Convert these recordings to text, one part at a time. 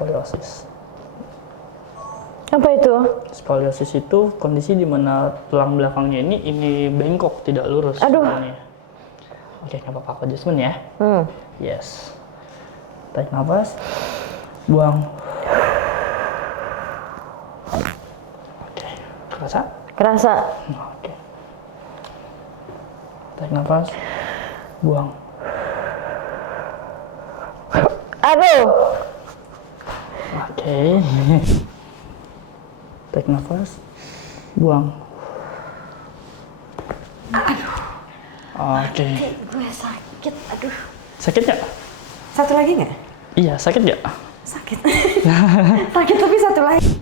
skoliosis. Apa itu? Skoliosis itu kondisi di mana tulang belakangnya ini bengkok, tidak lurus. Aduh. Ini. Oke, nggak apa-apa, aku adjustment ya. Yes. Tarik nafas, buang. Oke, kerasa? Kerasa. Oke. Tarik nafas, buang. Aduh. Oke. Tarik nafas, buang. Aduh. Oke. Gue sakit, aduh. Sakit nggak? Satu lagi nggak? Iya, sakit nggak? Sakit. Sakit tapi satu lagi.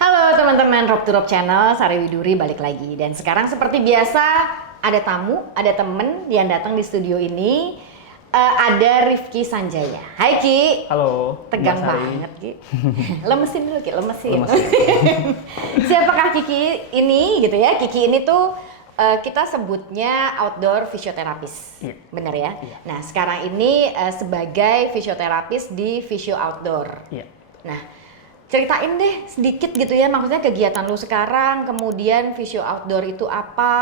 Halo teman-teman Rob to Rob Channel, Sari Widuri balik lagi. Dan sekarang seperti biasa ada tamu, ada temen yang datang di studio ini. Ada Rifki Sanjaya. Hai Ki. Halo. Tegang Mbak Sari. banget Ki. Lemesin dulu Ki, lemesin. Lemesin. Siapakah Kiki ini gitu ya? Kiki ini tuh kita sebutnya outdoor fisioterapis. Iya. Bener ya? Iya. Nah sekarang ini sebagai fisioterapis di Visio Outdoor. Iya. Nah, ceritain deh sedikit gitu ya, maksudnya kegiatan lu sekarang, kemudian Visio Outdoor itu apa,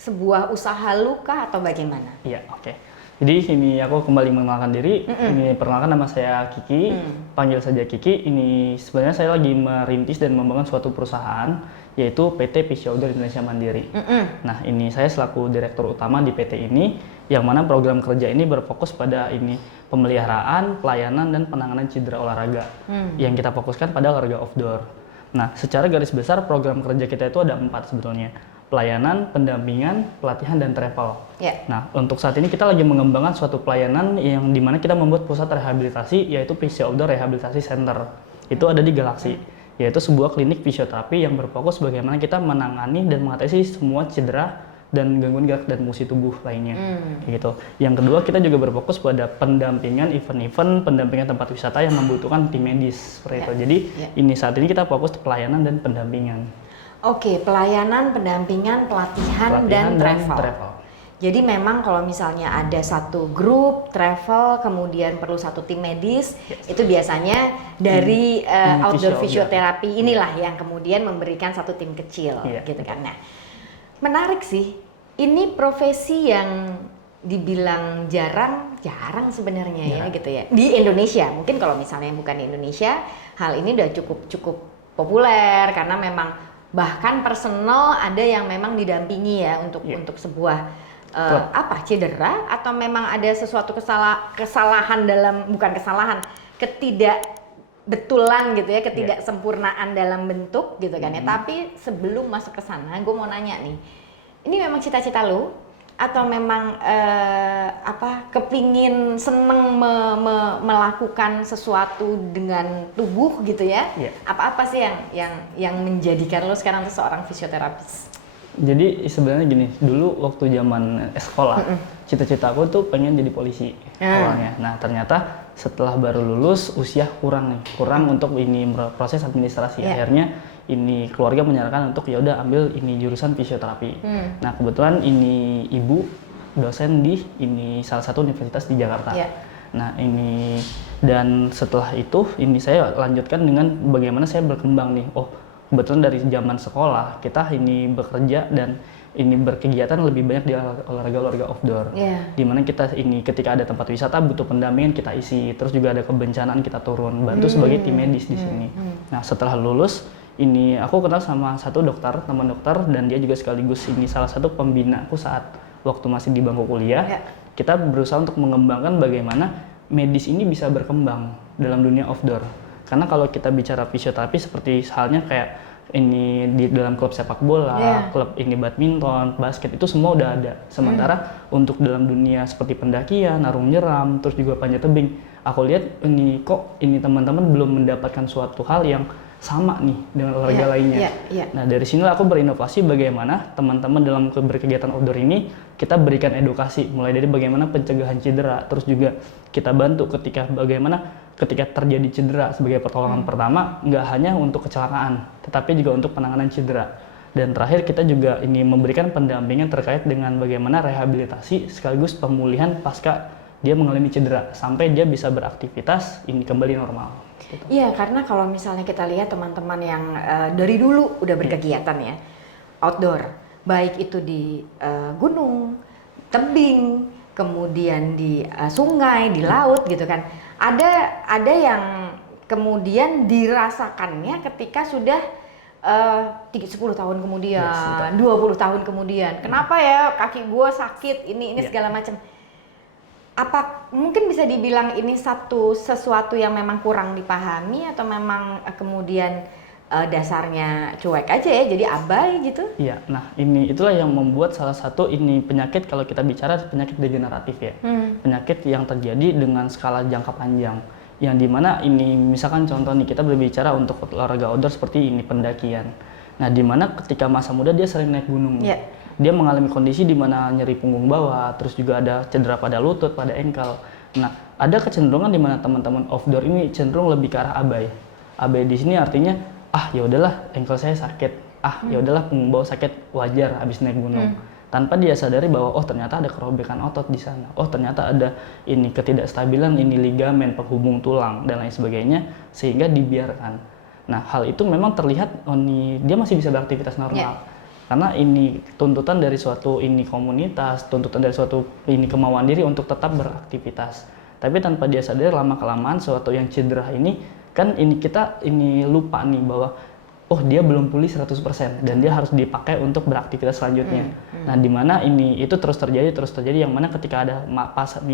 sebuah usaha lu kah atau bagaimana? Iya, oke. Jadi ini aku kembali mengenalkan diri. Ini perkenalkan, nama saya Kiki. Panggil saja Kiki. Ini sebenarnya saya lagi merintis dan membangun suatu perusahaan yaitu PT Visio Outdoor Indonesia Mandiri. Nah, ini saya selaku direktur utama di PT ini, yang mana program kerja ini berfokus pada ini pemeliharaan, pelayanan, dan penanganan cedera olahraga. Yang kita fokuskan pada olahraga outdoor. Nah, secara garis besar program kerja kita itu ada 4 sebetulnya. Pelayanan, pendampingan, pelatihan, dan travel. Ya. Nah, untuk saat ini kita lagi mengembangkan suatu pelayanan yang dimana kita membuat pusat rehabilitasi, yaitu Visio Outdoor Rehabilitasi Center. Itu ada di Galaxy, yaitu sebuah klinik fisioterapi yang berfokus bagaimana kita menangani dan mengatasi semua cedera dan gangguan gerak dan fungsi tubuh lainnya. Kayak gitu. Yang kedua, kita juga berfokus pada pendampingan event-event, pendampingan tempat wisata yang membutuhkan tim medis. Seperti itu. Jadi, ini saat ini kita fokus pelayanan dan pendampingan. Oke, pelayanan, pendampingan, pelatihan dan travel. Jadi memang kalau misalnya ada satu grup travel, kemudian perlu satu tim medis, itu biasanya dari outdoor fisioterapi inilah yang kemudian memberikan satu tim kecil, gitu kan. Nah, menarik sih. Ini profesi yang dibilang jarang sebenarnya ya gitu ya. Di Indonesia, mungkin kalau misalnya bukan di Indonesia, hal ini udah cukup populer karena memang bahkan personal ada yang memang didampingi ya untuk sebuah cedera atau memang ada sesuatu kesalahan dalam, bukan kesalahan, ketidakbetulan gitu ya, ketidaksempurnaan dalam bentuk gitu kan ya. Tapi sebelum masuk ke sana, gue mau nanya nih, ini memang cita-cita lu atau memang kepingin seneng melakukan sesuatu dengan tubuh gitu ya? Apa sih yang menjadikan lo sekarang tuh seorang fisioterapis? Jadi sebenarnya gini, dulu waktu zaman sekolah, cita-cita aku tuh pengen jadi polisi awalnya. Nah, ternyata setelah baru lulus usia kurang untuk ini proses administrasi. Akhirnya ini keluarga menyarankan untuk ya udah ambil ini jurusan fisioterapi. Nah, kebetulan ini ibu dosen di ini salah satu universitas di Jakarta. Nah, ini dan setelah itu ini saya lanjutkan dengan bagaimana saya berkembang nih. Oh, kebetulan dari zaman sekolah kita ini bekerja dan ini berkegiatan lebih banyak di olahraga outdoor. Dimana kita ini ketika ada tempat wisata butuh pendampingan kita isi, terus juga ada kebencanaan kita turun bantu sebagai tim medis di sini. Nah, setelah lulus ini aku kenal sama satu teman dokter, dan dia juga sekaligus ini salah satu pembinaku saat waktu masih di bangku kuliah. Kita berusaha untuk mengembangkan bagaimana medis ini bisa berkembang dalam dunia outdoor. Karena kalau kita bicara fisioterapi seperti halnya kayak ini di dalam klub sepak bola, klub ini badminton, basket, itu semua udah ada. Sementara untuk dalam dunia seperti pendakian, arung jeram, terus juga panjat tebing, aku lihat ini kok ini teman-teman belum mendapatkan suatu hal yang sama nih dengan olahraga lainnya. Nah dari sini aku berinovasi bagaimana teman-teman dalam berkegiatan outdoor ini kita berikan edukasi mulai dari bagaimana pencegahan cedera, terus juga kita bantu bagaimana ketika terjadi cedera sebagai pertolongan pertama, nggak hanya untuk kecelakaan, tetapi juga untuk penanganan cedera. Dan terakhir kita juga ini memberikan pendampingan terkait dengan bagaimana rehabilitasi sekaligus pemulihan pasca dia mengalami cedera sampai dia bisa beraktivitas ini kembali normal. Gitu. Iya, karena kalau misalnya kita lihat teman-teman yang dari dulu udah berkegiatan ya outdoor, baik itu di gunung, tebing, kemudian di sungai, di laut gitu kan. Ada yang kemudian dirasakannya ketika sudah 10 tahun kemudian, 20 tahun kemudian. Kenapa ya kaki gue sakit, ini segala macam. Apa mungkin bisa dibilang ini sesuatu yang memang kurang dipahami atau memang kemudian dasarnya cuek aja ya, jadi abai gitu? Iya, nah itulah yang membuat salah satu ini penyakit, kalau kita bicara penyakit degeneratif ya, penyakit yang terjadi dengan skala jangka panjang, yang dimana ini misalkan contoh nih kita berbicara untuk olahraga outdoor seperti ini pendakian. Nah dimana ketika masa muda dia sering naik gunung. Dia mengalami kondisi di mana nyeri punggung bawah, terus juga ada cedera pada lutut, pada engkel. Nah, ada kecenderungan di mana teman-teman outdoor ini cenderung lebih ke arah abai. Abai di sini artinya, ya udahlah engkel saya sakit, ya udahlah punggung bawah sakit, wajar habis naik gunung. Tanpa dia sadari bahwa ternyata ada kerobekan otot di sana. Ternyata ada ini ketidakstabilan ini ligamen penghubung tulang dan lain sebagainya sehingga dibiarkan. Nah, hal itu memang terlihat dia masih bisa beraktivitas normal. Karena ini tuntutan dari suatu komunitas, tuntutan dari suatu kemauan diri untuk tetap beraktivitas. Tapi tanpa dia sadar lama-kelamaan suatu yang cedera ini kan kita lupa nih bahwa dia belum pulih 100% dan dia harus dipakai untuk beraktivitas selanjutnya. Nah, di mana itu terus terjadi yang mana ketika ada masa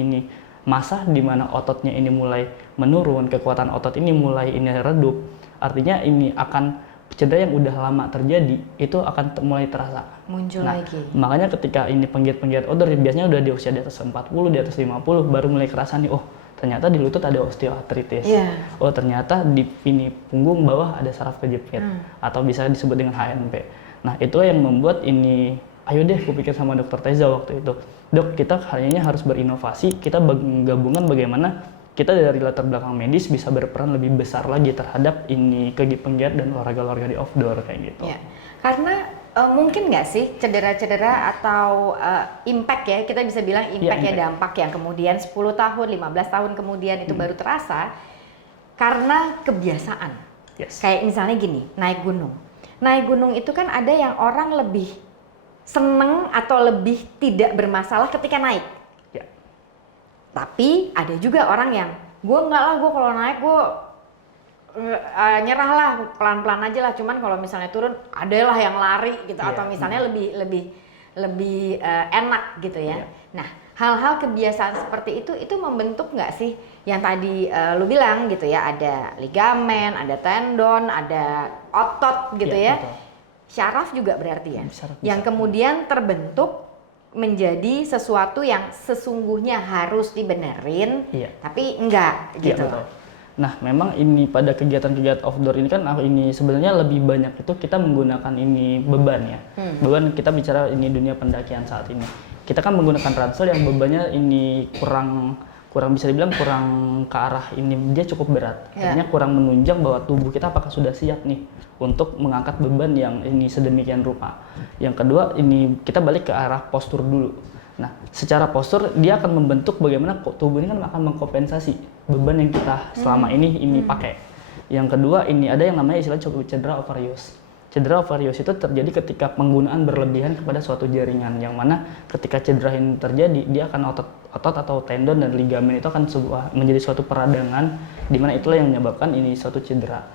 di mana ototnya ini mulai menurun, kekuatan otot ini mulai redup. Artinya ini akan cedera yang udah lama terjadi itu akan mulai terasa muncul lagi. Makanya ketika penggiat-penggiat outdoor biasanya udah di usia di atas 40, di atas 50 baru mulai kerasa nih, ternyata di lutut ada osteoartritis. Ternyata di punggung bawah ada saraf kejepit atau bisa disebut dengan HNP. Nah, itulah yang membuat ayo deh kupikir sama Dokter Teza waktu itu. Dok, kita kayaknya harus berinovasi, kita gabungan bagaimana kita dari latar belakang medis bisa berperan lebih besar lagi terhadap penggiat dan olahraga-olahraga di outdoor kayak gitu. Ya, karena mungkin nggak sih cedera-cedera atau impact ya, kita bisa bilang impact dampak yang kemudian 10 tahun, 15 tahun kemudian itu baru terasa karena kebiasaan. Kayak misalnya gini, naik gunung. Naik gunung itu kan ada yang orang lebih seneng atau lebih tidak bermasalah ketika naik. Tapi ada juga orang yang gue kalau naik gue nyerah lah, pelan-pelan aja lah. Cuman kalau misalnya turun adalah yang lari gitu atau misalnya lebih enak gitu ya. Nah, hal-hal kebiasaan seperti itu membentuk nggak sih yang tadi lu bilang gitu ya, ada ligamen, ada tendon, ada otot gitu ya. Betul. Syaraf juga berarti ya. Yang kemudian terbentuk menjadi sesuatu yang sesungguhnya harus dibenerin, tapi enggak gitu. Betul. Nah, memang pada kegiatan-kegiatan outdoor ini kan sebenarnya lebih banyak itu kita menggunakan beban ya. Beban kita bicara dunia pendakian saat ini. Kita kan menggunakan ransel yang bebannya kurang bisa dibilang kurang ke arah dia cukup berat. Artinya kurang menunjang bahwa tubuh kita apakah sudah siap nih untuk mengangkat beban yang sedemikian rupa. Yang kedua kita balik ke arah postur dulu. Nah, secara postur dia akan membentuk bagaimana tubuh ini kan akan mengkompensasi beban yang kita selama ini pakai. Yang kedua ada yang namanya istilah cedera overuse. Cedera overuse itu terjadi ketika penggunaan berlebihan kepada suatu jaringan, yang mana ketika cedera ini terjadi dia akan otot atau tendon dan ligamen itu akan menjadi suatu peradangan, di mana itulah yang menyebabkan suatu cedera.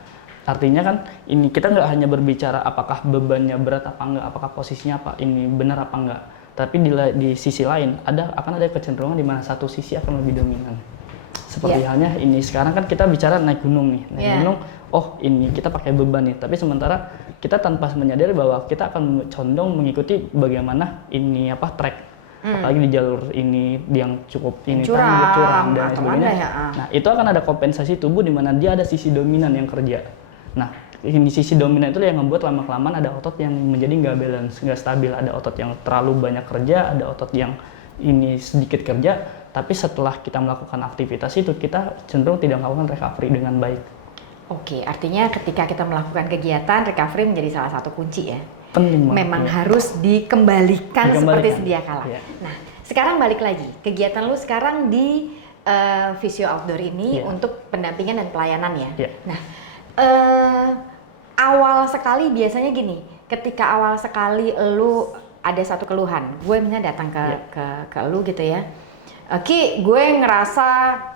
Artinya kan kita nggak hanya berbicara apakah bebannya berat apa enggak, apakah posisinya benar apa enggak, tapi di sisi lain akan ada kecenderungan di mana satu sisi akan lebih dominan. Seperti halnya sekarang kan kita bicara naik gunung nih, gunung, kita pakai beban nih, tapi sementara kita tanpa menyadari bahwa kita akan condong mengikuti bagaimana trek. apalagi di jalur ini yang cukup ini curam dan sebagainya. Nah, itu akan ada kompensasi tubuh di mana dia ada sisi dominan yang kerja. Nah, ini sisi dominan itu yang membuat lama-kelamaan ada otot yang menjadi nggak balance, nggak stabil. Ada otot yang terlalu banyak kerja, ada otot yang ini sedikit kerja, tapi setelah kita melakukan aktivitas itu kita cenderung tidak melakukan recovery dengan baik. Oke, artinya ketika kita melakukan kegiatan, recovery menjadi salah satu kunci ya. Penting banget. Memang harus dikembalikan seperti sedia kala. Ya. Nah, sekarang balik lagi. Kegiatan lu sekarang di Physio Outdoor ini untuk pendampingan dan pelayanan ya. Nah, awal sekali biasanya gini, ketika awal sekali lu ada satu keluhan, gue misalnya datang ke lu gitu ya. Ki, gue ngerasa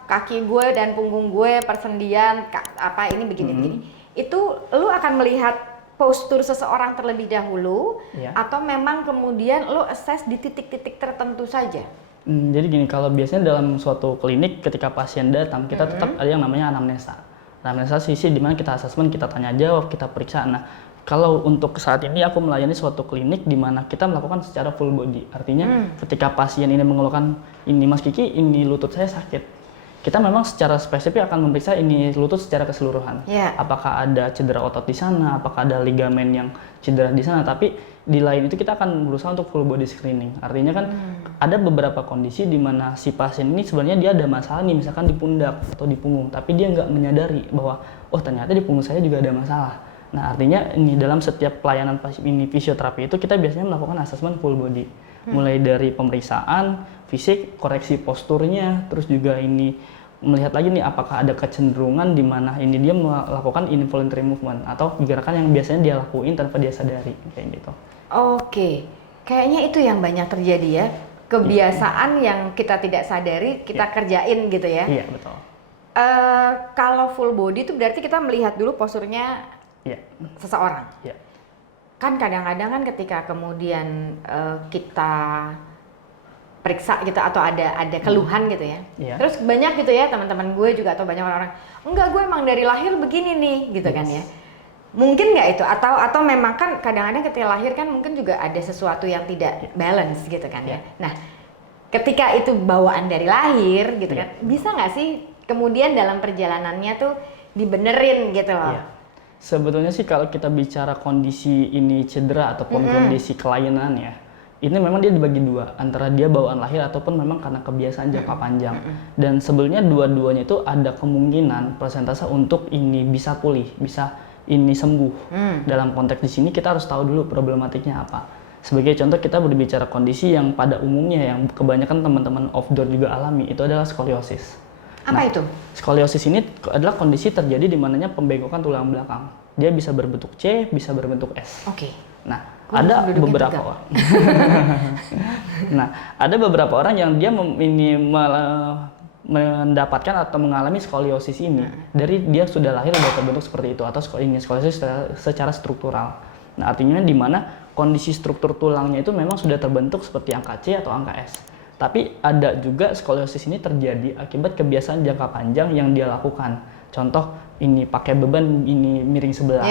kaki gue dan punggung gue persendian, apa ini begini-begini. Itu lu akan melihat postur seseorang terlebih dahulu, atau memang kemudian lu assess di titik-titik tertentu saja? Jadi gini, kalau biasanya dalam suatu klinik ketika pasien datang, kita tetap ada yang namanya anamnesa. Anamnesa sisi di mana kita asesmen, kita tanya jawab, kita periksa. Nah, kalau untuk saat ini aku melayani suatu klinik di mana kita melakukan secara full body. Artinya ketika pasien ini mengeluhkan, ini Mas Kiki, ini lutut saya sakit. Kita memang secara spesifik akan memeriksa ini lutut secara keseluruhan. Apakah ada cedera otot di sana, apakah ada ligamen yang cedera di sana. Tapi di lain itu kita akan berusaha untuk full body screening. Artinya kan ada beberapa kondisi di mana si pasien ini sebenarnya dia ada masalah nih, misalkan di pundak atau di punggung. Tapi dia nggak menyadari bahwa, oh ternyata di punggung saya juga ada masalah. Nah, artinya ini dalam setiap pelayanan ini fisioterapi itu kita biasanya melakukan asesmen full body. Mulai dari pemeriksaan fisik, koreksi posturnya, terus juga ini melihat lagi nih apakah ada kecenderungan di mana ini dia melakukan involuntary movement atau gerakan yang biasanya dia lakuin tanpa dia sadari kayak gitu. Oke. Kayaknya itu yang banyak terjadi ya. Kebiasaan yang kita tidak sadari kita kerjain gitu ya. Iya, betul. Kalau full body itu berarti kita melihat dulu posturnya seseorang. Kan kadang-kadang kan ketika kemudian kita periksa gitu atau ada keluhan gitu ya. Terus banyak gitu ya teman-teman gue juga atau banyak orang-orang, enggak gue emang dari lahir begini nih gitu kan ya. Mungkin nggak itu atau memang kan kadang-kadang ketika lahir kan mungkin juga ada sesuatu yang tidak balance gitu kan ya. Nah, ketika itu bawaan dari lahir gitu kan, bisa nggak sih kemudian dalam perjalanannya tuh dibenerin gitu loh? Sebetulnya sih kalau kita bicara kondisi ini cedera ataupun kondisi kelainan ya, ini memang dia dibagi dua, antara dia bawaan lahir ataupun memang karena kebiasaan jangka panjang. Dan sebetulnya dua-duanya itu ada kemungkinan persentase untuk ini bisa pulih, bisa ini sembuh. Dalam konteks di sini kita harus tahu dulu problematiknya apa. Sebagai contoh kita berbicara kondisi yang pada umumnya yang kebanyakan teman-teman outdoor juga alami, itu adalah skoliosis. Apa itu? Skoliosis ini adalah kondisi terjadi di mananya pembengokan tulang belakang. Dia bisa berbentuk C, bisa berbentuk S. Nah, ada beberapa orang. Nah, ada beberapa orang yang dia mendapatkan atau mengalami skoliosis ini dari dia sudah lahir sudah terbentuk seperti itu atau skoliosis secara struktural. Nah, artinya di mana kondisi struktur tulangnya itu memang sudah terbentuk seperti angka C atau angka S. Tapi ada juga skoliosis ini terjadi akibat kebiasaan jangka panjang yang dia lakukan. Contoh ini pakai beban ini miring sebelah.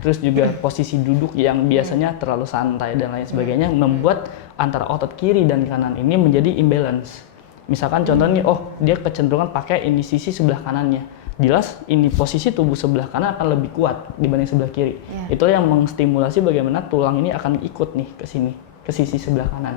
Terus juga posisi duduk yang biasanya terlalu santai dan lain sebagainya membuat antara otot kiri dan kanan ini menjadi imbalance. Misalkan contohnya dia kecenderungan pakai ini sisi sebelah kanannya. Jelas ini posisi tubuh sebelah kanan akan lebih kuat dibanding sebelah kiri. Itulah yang menstimulasi bagaimana tulang ini akan ikut nih ke sini, ke sisi sebelah kanan.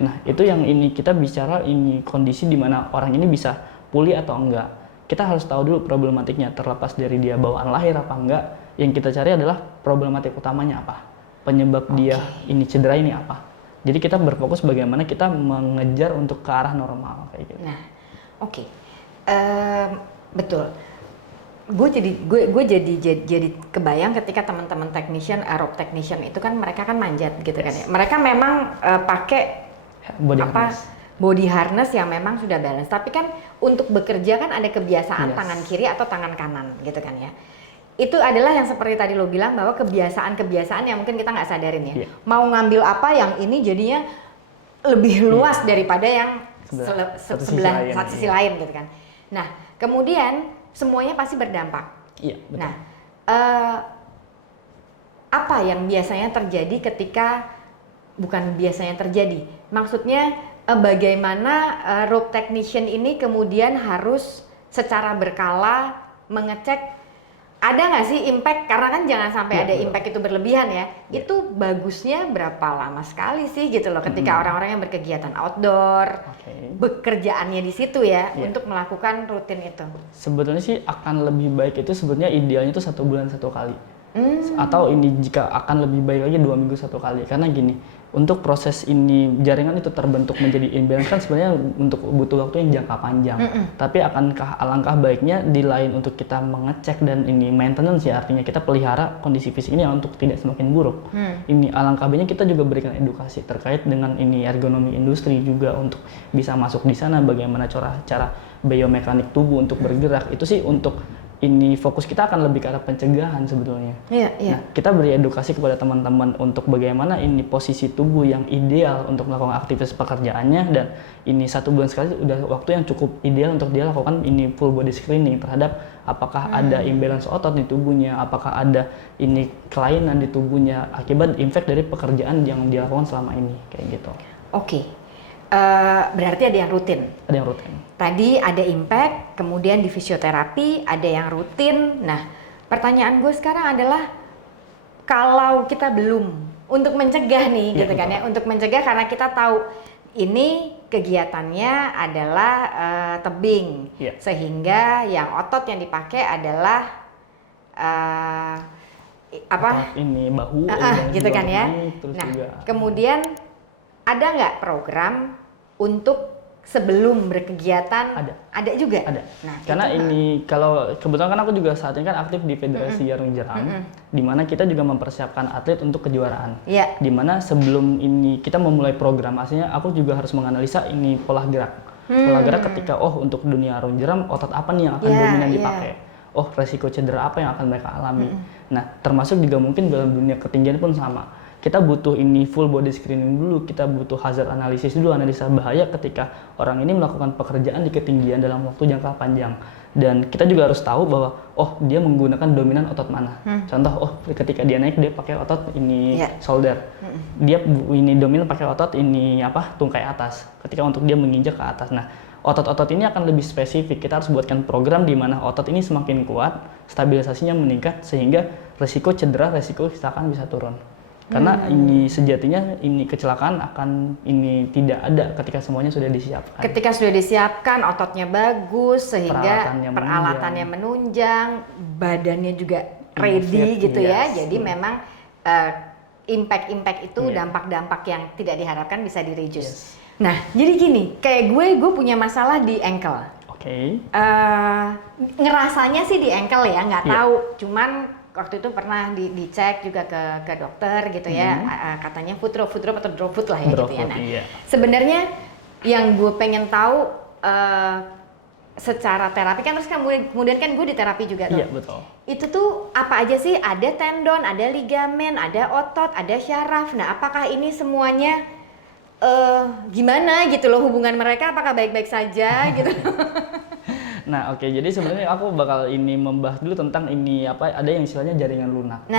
Nah, itu yang ini kita bicara ini kondisi di mana orang ini bisa pulih atau enggak. Kita harus tahu dulu problematiknya, terlepas dari dia bawaan lahir apa enggak. Yang kita cari adalah problematik utamanya apa. Penyebab dia ini cedera ini apa. Jadi kita berfokus bagaimana kita mengejar untuk ke arah normal kayak gitu. Nah, betul. Gue jadi kebayang ketika teman-teman technician, rope technician itu kan mereka kan manjat gitu kan ya. Mereka memang pakai body harness yang memang sudah balance. Tapi kan untuk bekerja kan ada kebiasaan tangan kiri atau tangan kanan gitu kan ya. Itu adalah yang seperti tadi lo bilang bahwa kebiasaan-kebiasaan yang mungkin kita nggak sadarin ya. Mau ngambil apa yang ini jadinya lebih luas daripada yang sisi lain gitu kan. Nah, kemudian semuanya pasti berdampak. Betul. Nah, apa yang biasanya terjadi ketika bukan biasanya terjadi? Maksudnya bagaimana rope technician ini kemudian harus secara berkala mengecek ada nggak sih impact, karena kan jangan sampai ada impact itu berlebihan ya. Itu bagusnya berapa lama sekali sih gitu loh ketika orang-orang yang berkegiatan outdoor, bekerjaannya di situ ya untuk melakukan rutin itu. Sebetulnya sih akan lebih baik itu sebenarnya idealnya itu 1 bulan 1 kali. Atau ini jika akan lebih baik lagi 2 minggu 1 kali, karena gini, untuk proses ini jaringan itu terbentuk menjadi imbalance kan sebenarnya untuk butuh waktu yang jangka panjang. Tapi akankah alangkah baiknya di lain untuk kita mengecek dan ini maintenance ya, artinya kita pelihara kondisi fisik ini untuk tidak semakin buruk. Ini alangkah baiknya kita juga berikan edukasi terkait dengan ini ergonomi industri juga untuk bisa masuk di sana, bagaimana cara biomekanik tubuh untuk bergerak. Itu sih untuk ini fokus kita akan lebih ke arah pencegahan sebetulnya. Nah, kita beri edukasi kepada teman-teman untuk bagaimana ini posisi tubuh yang ideal untuk melakukan aktivitas pekerjaannya, dan ini 1 bulan sekali udah waktu yang cukup ideal untuk dia lakukan ini full body screening terhadap apakah ada imbalance otot di tubuhnya, apakah ada ini kelainan di tubuhnya akibat impact dari pekerjaan yang dia lakukan selama ini, kayak gitu. Berarti ada yang rutin. Ada yang rutin. Tadi ada impact, kemudian di fisioterapi ada yang rutin. Nah, pertanyaan gue sekarang adalah kalau kita belum untuk mencegah nih, gitu kan ya, untuk mencegah karena kita tahu ini kegiatannya adalah tebing, sehingga yang otot yang dipakai adalah otot ini bahu, gitu kan ya. Nah, kemudian ada nggak program untuk sebelum berkegiatan? Ada juga. Ada. Nah, karena ini kalau kebetulan kan aku juga saat ini kan aktif di Federasi Jarung Jeram, di mana kita juga mempersiapkan atlet untuk kejuaraan. Di mana sebelum ini kita memulai program, aslinya aku juga harus menganalisa ini pola gerak. Pola gerak ketika untuk dunia arung jeram, otot apa nih yang akan dominan dipakai? Resiko cedera apa yang akan mereka alami? Nah, termasuk juga mungkin dalam dunia ketinggian pun sama. Kita butuh ini full body screening dulu, kita butuh hazard analysis dulu, analisa bahaya ketika orang ini melakukan pekerjaan di ketinggian dalam waktu jangka panjang. Dan kita juga harus tahu bahwa dia menggunakan dominan otot mana. Contoh, ketika dia naik dia pakai otot ini shoulder. Dia ini dominan pakai otot ini tungkai atas. Ketika untuk dia menginjak ke atas. Nah, otot-otot ini akan lebih spesifik. Kita harus buatkan program di mana otot ini semakin kuat, stabilisasinya meningkat sehingga resiko cedera, resiko kecelakaan bisa turun. Karena ini sejatinya ini kecelakaan akan ini tidak ada ketika semuanya sudah disiapkan. Ketika sudah disiapkan, ototnya bagus sehingga peralatannya menunjang, badannya juga ready gitu ya. Jadi memang impact itu dampak-dampak yang tidak diharapkan bisa di-reduce. Nah, jadi gini, kayak gue punya masalah di ankle. Ngerasanya sih di ankle ya, nggak tahu. Cuman waktu itu pernah dicek juga ke dokter gitu ya, katanya foot drop atau drop foot lah ya gitu ya. Nah, sebenarnya yang gue pengen tahu secara terapi kan, terus kemudian kan gue di terapi juga tuh. Iya, betul. Itu tuh apa aja sih? Ada tendon, ada ligamen, ada otot, ada syaraf. Nah, apakah ini semuanya gimana gitu loh hubungan mereka? Apakah baik-baik saja gitu? Nah, jadi sebenarnya aku bakal ini membahas dulu tentang ini ada yang istilahnya jaringan lunak.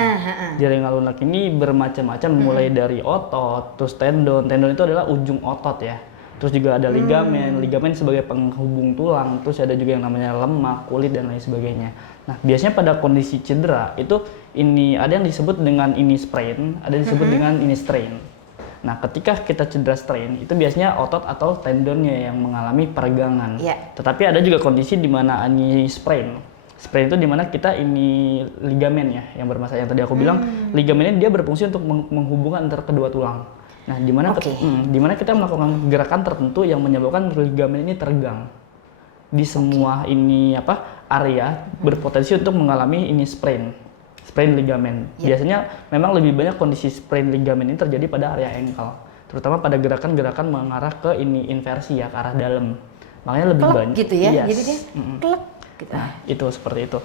Jaringan lunak ini bermacam-macam, mulai dari otot, terus tendon. Tendon itu adalah ujung otot ya. Terus juga ada ligamen sebagai penghubung tulang. Terus ada juga yang namanya lemak, kulit dan lain sebagainya. Nah, biasanya pada kondisi cedera itu ini ada yang disebut dengan ini sprain, ada yang disebut dengan ini strain. Nah, ketika kita cedera strain, itu biasanya otot atau tendonnya yang mengalami peregangan. Tetapi ada juga kondisi di mana ini sprain. Sprain itu di mana kita ini ligamen ya, yang bermasalah. Yang tadi aku bilang, ligamen ini dia berfungsi untuk menghubungkan antara kedua tulang. Nah, di mana kita melakukan gerakan tertentu yang menyebabkan ligamen ini teregang. Di semua ini area berpotensi untuk mengalami ini sprain ligamen. Biasanya memang lebih banyak kondisi sprain ligamen ini terjadi pada area ankle, terutama pada gerakan-gerakan mengarah ke ini inversi ya, ke arah dalam. Makanya lebih banyak gitu ya. Jadi dia klek gitu. Nah, itu seperti itu.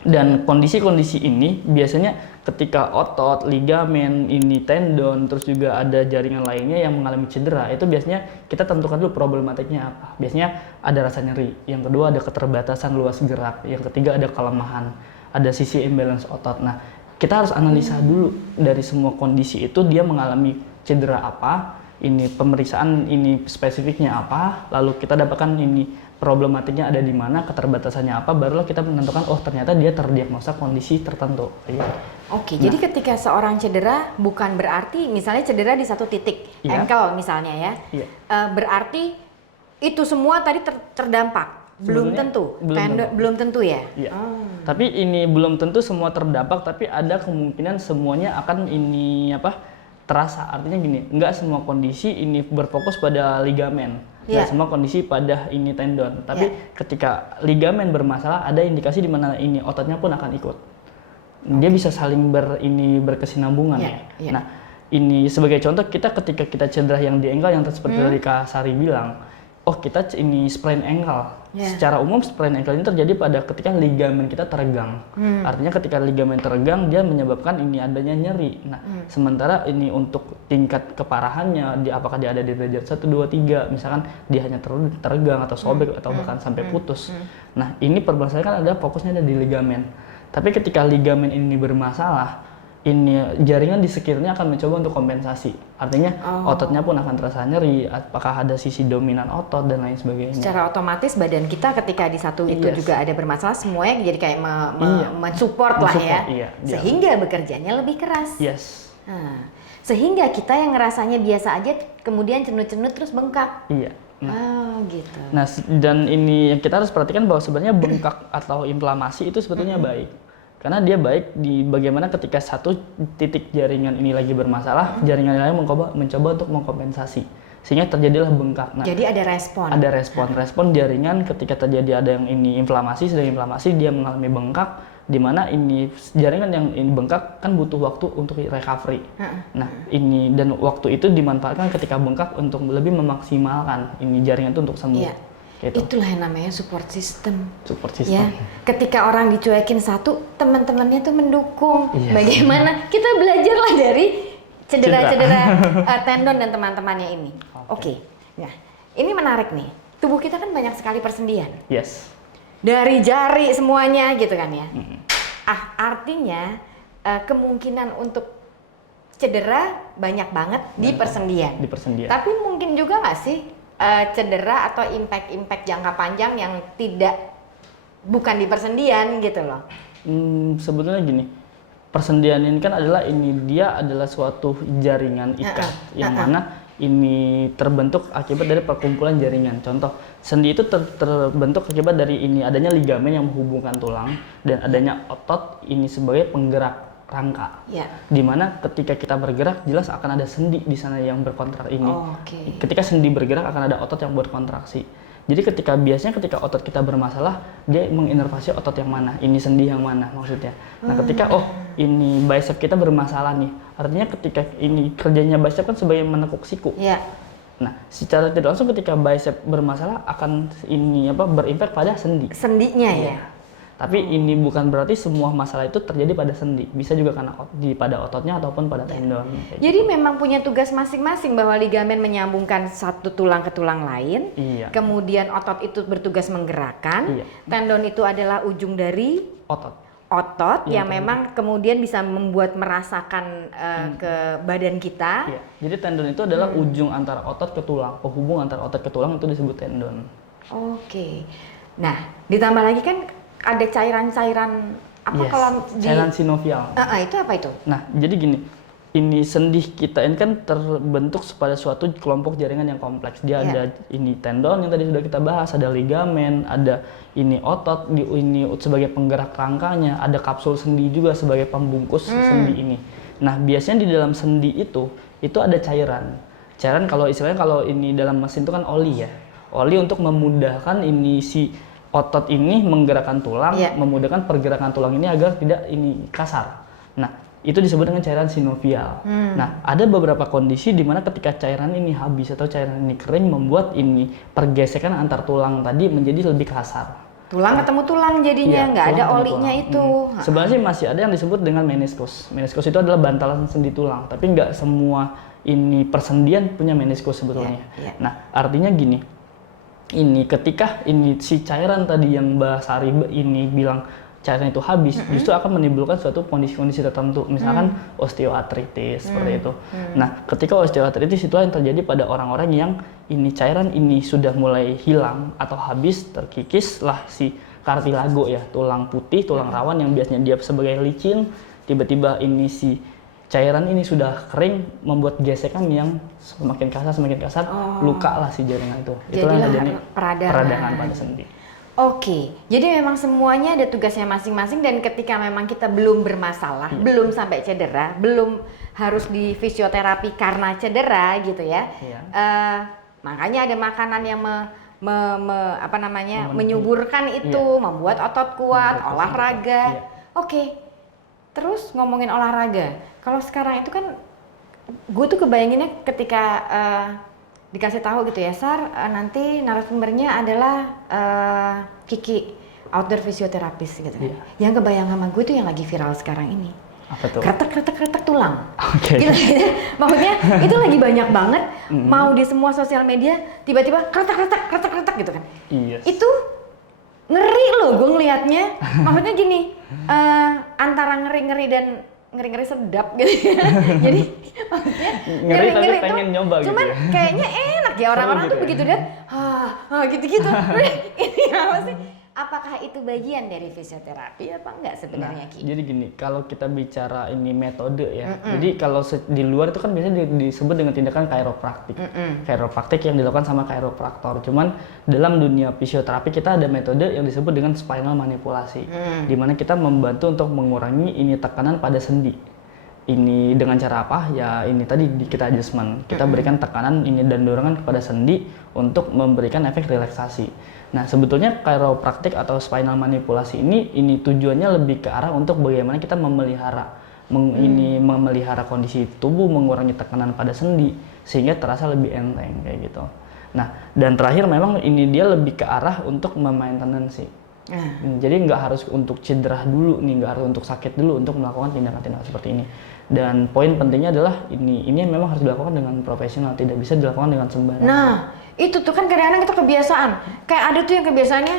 Dan kondisi-kondisi ini biasanya ketika otot, ligamen, ini tendon, terus juga ada jaringan lainnya yang mengalami cedera, itu biasanya kita tentukan dulu problematiknya apa. Biasanya ada rasa nyeri, yang kedua ada keterbatasan luas gerak, yang ketiga ada kelemahan, ada sisi imbalance otot. Nah, kita harus analisa dulu dari semua kondisi itu dia mengalami cedera apa, ini pemeriksaan ini spesifiknya apa, lalu kita dapatkan ini problematiknya ada di mana, keterbatasannya apa, barulah kita menentukan oh ternyata dia terdiagnosa kondisi tertentu. Oke, jadi ketika seorang cedera bukan berarti misalnya cedera di satu titik, ankle misalnya ya, berarti itu semua tadi terdampak. Belum tentu, belum tentu ya. Iya. Tapi ini belum tentu semua terdampak, tapi ada kemungkinan semuanya akan ini terasa. Artinya gini, nggak semua kondisi ini berfokus pada ligamen, nggak semua kondisi pada ini tendon. Tapi ketika ligamen bermasalah, ada indikasi di mana ini ototnya pun akan ikut. Dia bisa saling berkesinambungan ya. Nah, ini sebagai contoh ketika kita cedera yang di ankle yang seperti tadi Kak Sari bilang, oh kita ini sprain ankle. Secara umum sprain ankle ini terjadi pada ketika ligamen kita teregang. Artinya ketika ligamen teregang dia menyebabkan ini adanya nyeri. Nah, sementara ini untuk tingkat keparahannya apakah dia ada di derajat 1, 2, 3, misalkan dia hanya teregang atau sobek atau bahkan sampai putus. Nah, ini permasalahan kan ada fokusnya ada di ligamen. Tapi ketika ligamen ini bermasalah, ini jaringan di sekitarnya akan mencoba untuk kompensasi. Artinya ototnya pun akan terasa nyeri, apakah ada sisi dominan otot dan lain sebagainya. Secara otomatis badan kita ketika di satu itu juga ada bermasalah, semuanya jadi kayak mensupport lah ya. Sehingga bekerjanya lebih keras. Nah, sehingga kita yang ngerasanya biasa aja kemudian cenut-cenut terus bengkak. Gitu. Nah, dan ini yang kita harus perhatikan bahwa sebenarnya bengkak atau inflamasi itu sebetulnya baik. Karena dia baik di bagaimana ketika satu titik jaringan ini lagi bermasalah, jaringan lain mencoba untuk mengkompensasi. Sehingga terjadilah bengkak. Nah, jadi ada respon. Ada respon jaringan ketika terjadi ada yang ini inflamasi, sedang inflamasi dia mengalami bengkak, di mana ini jaringan yang ini bengkak kan butuh waktu untuk recovery. Nah, ini dan waktu itu dimanfaatkan ketika bengkak untuk lebih memaksimalkan ini jaringan itu untuk sembuh. Gitu. Itulah yang namanya support system. Support system. Ya, ketika orang dicuekin satu, teman-temannya tuh mendukung. Bagaimana kita belajarlah dari cedera-cedera tendon dan teman-temannya ini. Oke. Nah, ini menarik nih. Tubuh kita kan banyak sekali persendian. Dari jari semuanya gitu kan ya. Artinya kemungkinan untuk cedera banyak banget di persendian. Tapi mungkin juga nggak sih cedera atau impact jangka panjang yang bukan di persendian gitu loh? Sebetulnya gini, persendian ini kan dia adalah suatu jaringan ikat yang mana ini terbentuk akibat dari perkumpulan jaringan. Contoh, sendi itu terbentuk akibat dari ini adanya ligamen yang menghubungkan tulang dan adanya otot ini sebagai penggerak rangka. Dimana ketika kita bergerak jelas akan ada sendi di sana yang berkontrak ini. Ketika sendi bergerak akan ada otot yang berkontraksi. Jadi biasanya ketika otot kita bermasalah dia menginervasi otot yang mana, ini sendi yang mana maksudnya. Nah, ketika ini bicep kita bermasalah nih, artinya ketika ini kerjanya bicep kan sebagai menekuk siku. Nah, secara tidak langsung ketika bicep bermasalah akan ini berimpact pada sendinya ya. Tapi ini bukan berarti semua masalah itu terjadi pada sendi, bisa juga karena pada ototnya ataupun pada tendon. Jadi memang punya tugas masing-masing bahwa ligamen menyambungkan satu tulang ke tulang lain, kemudian otot itu bertugas menggerakkan, tendon itu adalah ujung dari otot yang memang kemudian bisa merasakan ke badan kita. Jadi tendon itu adalah ujung antara otot ke tulang, penghubung antara otot ke tulang itu disebut tendon. Nah, ditambah lagi kan ada cairan-cairan kalau cairan sinovial. Itu apa itu? Nah, jadi gini, ini sendi kita ini kan terbentuk pada suatu kelompok jaringan yang kompleks. Dia ada ini tendon yang tadi sudah kita bahas, ada ligamen, ada ini otot, ini sebagai penggerak rangkanya, ada kapsul sendi juga sebagai pembungkus sendi ini. Nah, biasanya di dalam sendi itu ada cairan. Cairan kalau ini dalam mesin itu kan oli ya. Oli untuk memudahkan ini si otot ini menggerakkan tulang, memudahkan pergerakan tulang ini agar tidak ini kasar. Nah, itu disebut dengan cairan sinovial. Nah, ada beberapa kondisi di mana ketika cairan ini habis atau cairan ini kering membuat ini pergesekan antar tulang tadi menjadi lebih kasar. Tulang ketemu tulang jadinya, nggak ada olinya itu. Sebenarnya sih masih ada yang disebut dengan meniskus. Meniskus itu adalah bantalan sendi tulang, tapi nggak semua ini persendian punya meniskus sebetulnya. Nah, artinya gini, ini ketika ini si cairan tadi yang Mbak Sari ini bilang cairan itu habis, justru akan menimbulkan suatu kondisi-kondisi tertentu, misalkan osteoartritis seperti itu. Nah, ketika osteoartritis itulah yang terjadi pada orang-orang yang ini cairan ini sudah mulai hilang atau habis, terkikis lah si kartilago ya, tulang putih, tulang rawan yang biasanya dia sebagai licin, tiba-tiba ini si cairan ini sudah kering, membuat gesekan yang semakin kasar, luka lah si jaringan itu. Itulah yang terjadi peradangan pada sendi. Oke, jadi memang semuanya ada tugasnya masing-masing dan ketika memang kita belum bermasalah, belum sampai cedera, belum harus di fisioterapi karena cedera gitu ya. Makanya ada makanan yang menyuburkan itu, membuat otot kuat, olahraga. Oke, terus ngomongin olahraga, kalau sekarang itu kan gue tuh kebayanginnya ketika dikasih tahu gitu ya, Sar, nanti narasumbernya adalah Kiki, outdoor fisioterapis gitu. Yang kebayang sama gue tuh yang lagi viral sekarang ini. Apa tuh? Kretek tulang. Gitu. Maksudnya itu lagi banyak banget, mau di semua sosial media tiba-tiba kretek gitu kan. Itu ngeri loh gue ngelihatnya. Maksudnya gini, antara ngeri-ngeri dan ngeri-ngeri sedap gitu ya. Jadi maksudnya ngeri-ngeri tapi pengen nyoba gitu. Cuman kayaknya enak ya orang-orang tuh begitu dan gitu-gitu. Ini apa sih? Apakah itu bagian dari fisioterapi apa enggak sebenarnya, Ki? Jadi gini, kalau kita bicara ini metode ya. Jadi kalau di luar itu kan biasanya disebut dengan tindakan chiropraktik. Chiropraktik yang dilakukan sama chiropraktor. Cuman dalam dunia fisioterapi kita ada metode yang disebut dengan spinal manipulasi. Di mana kita membantu untuk mengurangi ini tekanan pada sendi. Ini dengan cara apa? Ya ini tadi kita adjustment. Kita berikan tekanan ini dan dorongan kepada sendi untuk memberikan efek relaksasi. Nah, sebetulnya chiropraktik atau spinal manipulasi ini tujuannya lebih ke arah untuk bagaimana kita memelihara kondisi tubuh, mengurangi tekanan pada sendi sehingga terasa lebih enteng kayak gitu. Nah, dan terakhir memang ini dia lebih ke arah untuk memaintenance. Jadi nggak harus untuk cedera dulu nih, nggak harus untuk sakit dulu untuk melakukan tindakan-tindakan seperti ini. Dan poin pentingnya adalah ini memang harus dilakukan dengan profesional, tidak bisa dilakukan dengan sembarangan. Nah, itu tuh kan kadang-kadang kita kebiasaan. Kayak ada tuh yang kebiasaannya,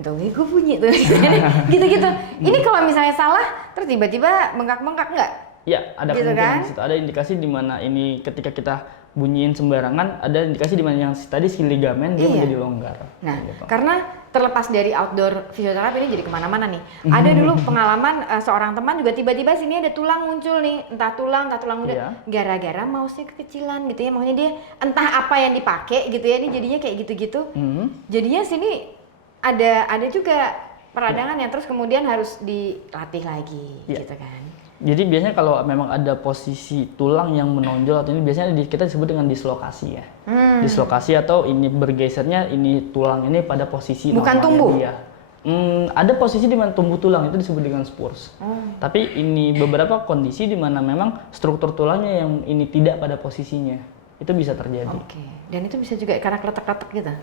itu gue bunyi tuh, gitu-gitu. Ini kalau misalnya salah, terus tiba-tiba bengkak-bengkak nggak? Ya, ada gitu kemungkinan kan? di situ. Ada indikasi di mana ini ketika kita bunyiin sembarangan, ada indikasi di mana yang tadi si ligamen dia menjadi longgar. Nah, gitu. karena terlepas dari outdoor fisioterapi ini jadi kemana-mana nih. Ada dulu pengalaman seorang teman juga tiba-tiba sini ada tulang muncul nih, entah tulang muda, gara-gara mouse-nya kekecilan gitu ya. Maksudnya dia entah apa yang dipakai gitu ya, ini jadinya kayak gitu-gitu. Jadinya sini ada juga peradangan yang terus kemudian harus dilatih lagi gitu kan. Jadi biasanya kalau memang ada posisi tulang yang menonjol atau ini biasanya kita disebut dengan dislokasi ya. Dislokasi atau ini bergesernya ini tulang ini pada posisi bukan tumbuh. Dia. Ada posisi di mana tumbuh tulang itu disebut dengan spurs. Tapi ini beberapa kondisi di mana memang struktur tulangnya yang ini tidak pada posisinya. Itu bisa terjadi. Oke. Dan itu bisa juga karena kretek-kretek gitu.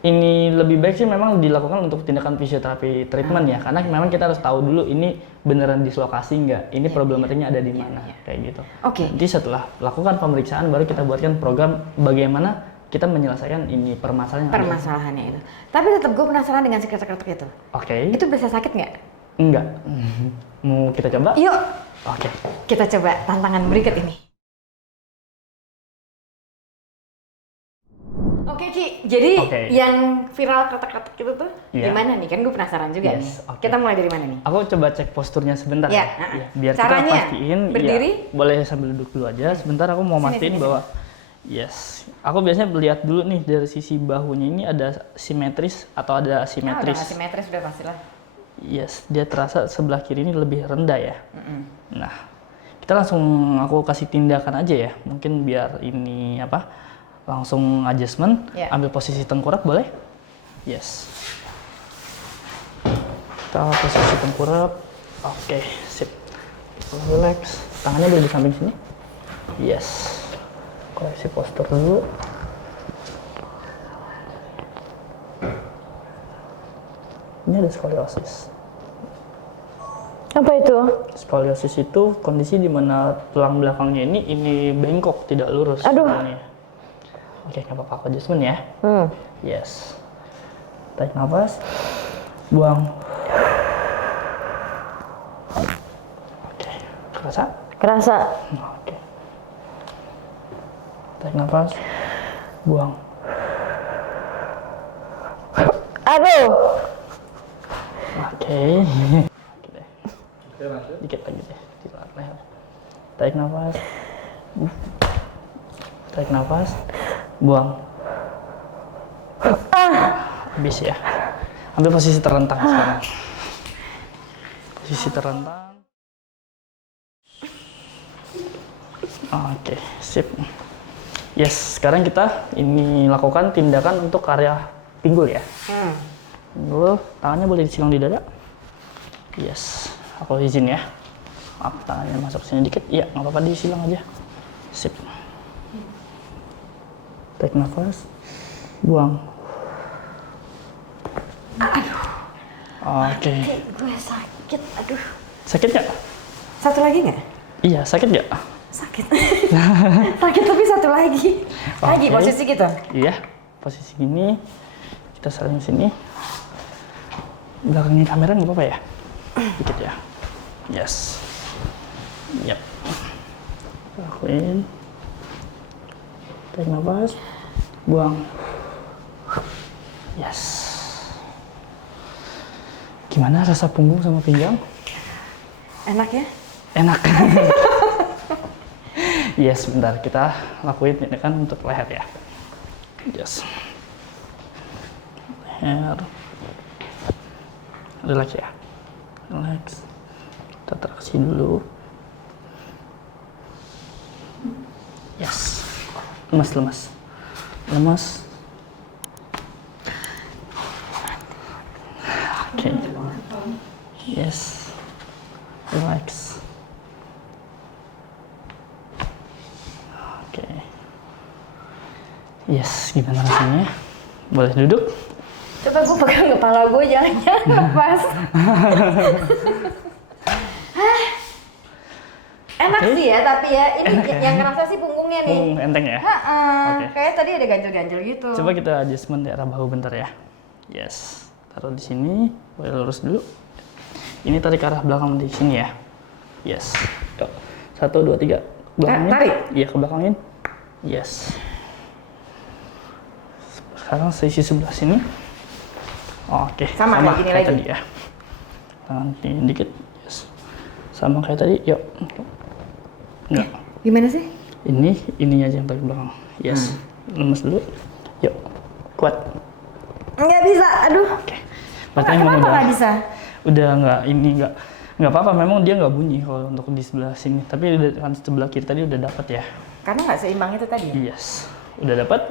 Ini lebih baik sih memang dilakukan untuk tindakan fisioterapi treatment ya, karena memang kita harus tahu dulu ini beneran dislokasi nggak, ini problematiknya ada di mana, kayak gitu. Nanti setelah lakukan pemeriksaan baru kita buatkan program bagaimana kita menyelesaikan ini permasalahannya itu. Tapi tetap gue penasaran dengan si kretek-kretek itu. Itu bisa sakit nggak? Enggak. Mau kita coba? Yuk. Kita coba tantangan berikut ini. Oke Ki, jadi yang viral kretek-kretek itu tuh di mana nih? Kan gue penasaran juga nih. Kita mulai dari mana nih? Aku coba cek posturnya sebentar ya. Biar caranya, kita pastiin. berdiri? Boleh sambil duduk dulu aja. Sebentar aku mau mastiin bahwa aku biasanya lihat dulu nih dari sisi bahunya ini ada simetris atau ada asimetris. Ada asimetris udah pastilah. Dia terasa sebelah kiri ini lebih rendah ya. Nah, kita langsung aku kasih tindakan aja ya. Mungkin biar ini langsung adjustment, ambil posisi tengkurap boleh? Kita posisi tengkurap, sip. Relax, tangannya dulu di samping sini. Koreksi postur dulu. Ini ada skoliosis. Apa itu? Skoliosis itu kondisi di mana tulang belakangnya ini bengkok, tidak lurus. Aduh. Nggak apa-apa, aku adjustment ya. Tarik nafas, buang. Kerasa? Kerasa. Oke. Tarik nafas, buang. Aduh. Oke. Oke deh. Dikit lagi deh, di leher. Tarik nafas. Tarik nafas, buang. Habis ya. Ambil posisi terentang sekarang. Posisi terentang. Oke, sip. Yes, sekarang kita ini lakukan tindakan untuk area pinggul ya. Pinggul, tangannya boleh disilang di dada. Yes, aku izin ya. Maaf, tangannya masuk sini dikit. Iya, nggak apa-apa, disilang aja. Sip. Tarik nafas, buang. Aduh. Oke. Gue sakit, aduh. Sakit nggak? Satu lagi nggak? Iya, sakit nggak? Sakit. Sakit tapi satu lagi. Lagi Oke. posisi gitu. Iya, posisi gini. Kita saling sini. Belakangnya kamera nggak apa-apa ya? Dikit ya. Yes. Yap. Lakuin. Tarik nafas. Buang. Yes. Gimana rasa punggung sama pinggang? Enak ya? Enak. Yes, sebentar kita lakuin ini kan untuk leher ya. Yes. Leher. Relax ya. Relax. Kita traksi dulu. Yes. Lemas, lemas. Lemas. Oke. Yes. Relax. Oke. Yes, gimana rasanya? Boleh duduk? Coba gue pegang kepala gue, jangan-jangan nafas. Enak Oke. sih ya, tapi ya ini Enak ya? yang ngerasa sih punggungnya nih. Punggung enteng ya? Oke. Kayak tadi ada ganjel-ganjel gitu. Coba kita adjustment di arah bahu bentar ya. Yes. Taruh di sini, boleh lurus dulu. Ini tarik ke arah belakang di sini ya. Yes. Yuk. 1, 2, 3. Belakangin. Tarik? Iya, ke belakangin. Yes. Sekarang sisi sebelah sini. Oke. Sama kayak gini lagi? tadi ya. Tangan ini dikit. Yes. Sama kayak tadi. Yuk. Enggak. Gimana sih? Ini aja yang tarik belakang. Yes. Lemes dulu. Yuk. Kuat. Nggak bisa, aduh. Oke. Berarti memang Kenapa nggak bisa? udah nggak apa-apa. Memang dia nggak bunyi kalau untuk di sebelah sini. Tapi kan sebelah kiri tadi udah dapat ya. Karena nggak seimbang itu tadi. Yes. Udah dapat.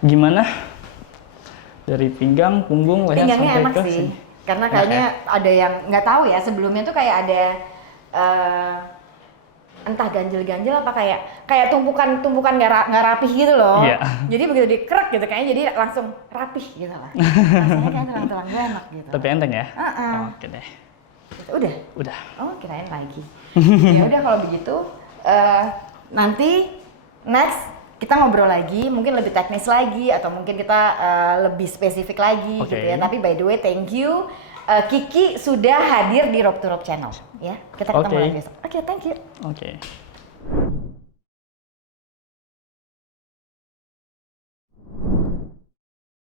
Gimana? Dari pinggang, punggung, leher Pinggangnya sampai enak ke sih. sini. Karena Enak kayaknya ada yang nggak tahu ya, sebelumnya tuh kayak ada entah ganjel-ganjel apa kayak tumpukan nggak rapih gitu loh. Iya. Jadi begitu dikerek gitu kayaknya jadi langsung rapih gitu lah. Rasanya kayak tulang-tulang gue enak gitu. Tapi enteng ya? Uh-uh. Oke deh. Udah. Udah. Oh, kirain lagi. Ya udah kalau begitu nanti next kita ngobrol lagi, mungkin lebih teknis lagi atau mungkin kita lebih spesifik lagi Oke. gitu ya. Tapi by the way, thank you. Kiki sudah hadir di Rob to Rob channel ya. Kita ketemu Oke. lagi besok. Oke, thank you. Oke.